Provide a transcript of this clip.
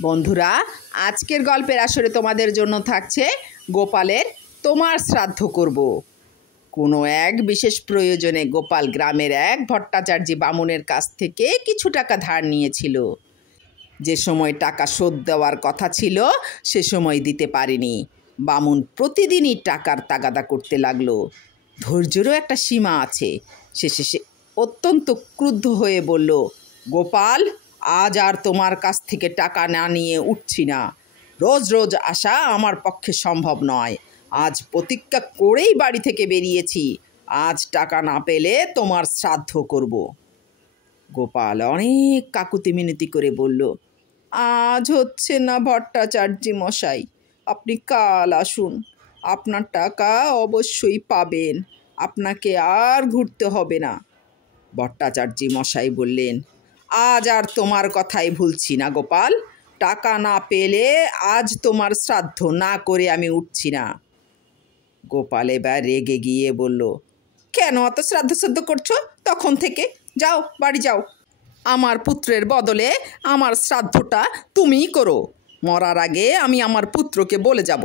বন্ধুরা, আজকের গল্পের আসরে তোমাদের জন্য থাকছে গোপালের তোমার শ্রাদ্ধ করব। কোনো এক বিশেষ প্রয়োজনে গোপাল গ্রামের এক ভট্টাচার্য বামুনের কাছ থেকে কিছু টাকা ধার নিয়েছিল। যে সময় টাকা শোধ দেওয়ার কথা ছিল সে সময় দিতে পারেনি। বামুন প্রতিদিনই টাকার তাগাদা করতে লাগলো। ধৈর্যেরও একটা সীমা আছে। শেষে সে অত্যন্ত ক্রুদ্ধ হয়ে বলল, গোপাল, আজ আর তোমার কাছ থেকে টাকা না নিয়ে উঠছি না। রোজ রোজ আসা আমার পক্ষে সম্ভব নয়। আজ প্রতিজ্ঞা করেই বাড়ি থেকে বেরিয়েছি। আজ টাকা না পেলে তোমার শ্রাদ্ধ করব। গোপাল অনেক কাকুতি মিনতি করে বলল, আজ হচ্ছে না ভট্টাচার্য মশাই, আপনি কাল আসুন। আপনার টাকা অবশ্যই পাবেন, আপনাকে আর ঘুরতে হবে না। ভট্টাচার্য মশাই বললেন, আজ আর তোমার কথাই ভুলছি না গোপাল। টাকা না পেলে আজ তোমার শ্রাদ্ধ না করে আমি উঠছি না। গোপাল এবার রেগে গিয়ে বলল, কেন অত শ্রাদ্ধ করছো তখন থেকে? যাও, বাড়ি যাও। আমার পুত্রের বদলে আমার শ্রাদ্ধটা তুমিই করো। মরার আগে আমি আমার পুত্রকে বলে যাব।